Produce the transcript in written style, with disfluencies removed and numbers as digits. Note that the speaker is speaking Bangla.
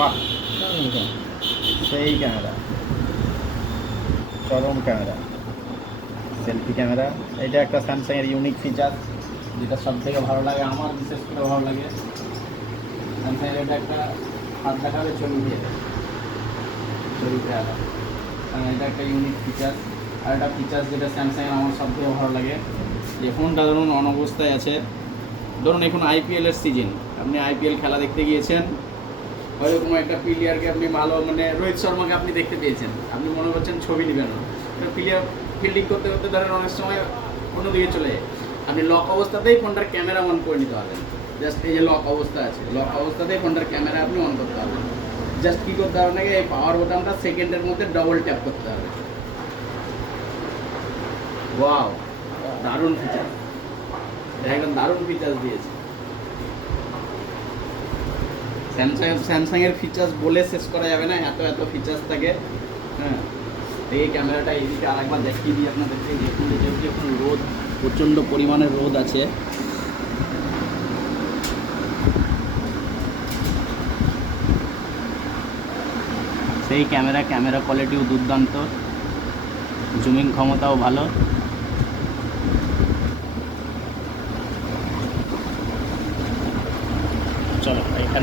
বাহ, সেই ক্যামেরা, চরম ক্যামেরা, সেলফি ক্যামেরা। এটা একটা স্যামসাংয়ের ইউনিক ফিচার, যেটা সব থেকে ভালো লাগে, আমার বিশেষ করে ভালো লাগে স্যামসাংয়ের। এটা একটা হাত দেখাবে ছবি দিয়ে ছবিতে আলাদা, এটা একটা ইউনিক ফিচার। আর একটা ফিচার যেটা স্যামসাংয়ের আমার সব থেকে ভালো লাগে, যে ফোনটা ধরুন অন অবস্থায় আছে, ধরুন এখন আইপিএলের সিজন, আপনি আইপিএল খেলা দেখতে গিয়েছেন, ওইরকম একটা প্লেয়ারকে আপনি ভালো, মানে রোহিত শর্মাকে আপনি দেখতে পেয়েছেন, আপনি মনে করছেন ছবি নেবেন না, প্লেয়ার ফিল্ডিং করতে করতে ধরেন অনেক সময় অন্যদিকে চলে যায়, আপনি লক অবস্থাতেই ফোনটার ক্যামেরা অন করে নিতে পারবেন। জাস্ট এই যে লক অবস্থা আছে, লক অবস্থাতেই ফোনটার ক্যামেরা আপনি অন করতে পারবেন। জাস্ট কী করতে হবে নাকি, এই পাওয়ার বোতামটা সেকেন্ডের মধ্যে ডবল ট্যাপ করতে হবে। ওয়াও, দারুণ ফিচার, একদম দারুণ ফিচার্স দিয়েছে স্যামসাংয়ের ফিচার্স বলে শেষ করা যাবে না, এত এত ফিচার্স থাকে। হ্যাঁ, এই ক্যামেরাটা এইদিকে আরেকবার দেখিয়ে দিই আপনাদেরকে। দেখুন, যেহেতু এখন রোদ, প্রচণ্ড পরিমাণে রোদ আছে, সেই ক্যামেরা কোয়ালিটিও দুর্দান্ত, জুমিং ক্ষমতাও ভালো। চলো এখানে